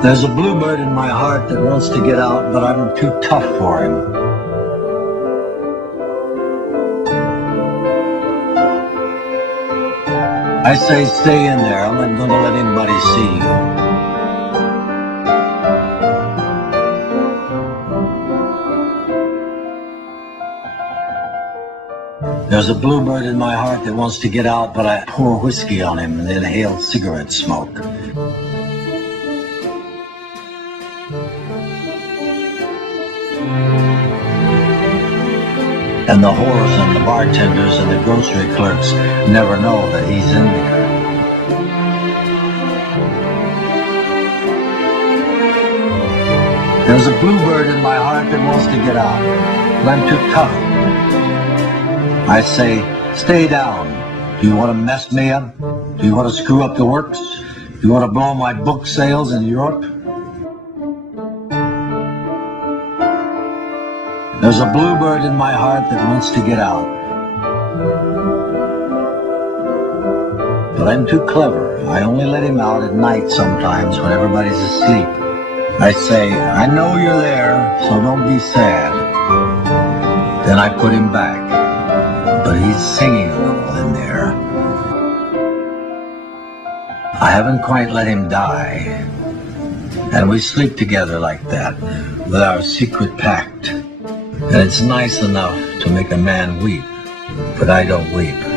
There's a bluebird in my heart that wants to get out, but I'm too tough for him. I say stay in there, I'm not going to let anybody see you. There's a bluebird in my heart that wants to get out, but I pour whiskey on him and inhale cigarette smoke. And the whores and the bartenders and the grocery clerks never know that he's in there. There's a bluebird in my heart that wants to get out, but I'm too tough. I say, stay down. Do you want to mess me up? Do you want to screw up the works? Do you want to blow my book sales in Europe? There's a bluebird in my heart that wants to get out. But I'm too clever. I only let him out at night sometimes when everybody's asleep. I say, I know you're there, so don't be sad. Then I put him back. But he's singing a little in there. I haven't quite let him die. And we sleep together like that, with our secret pact. And it's nice enough to make a man weep, but I don't weep.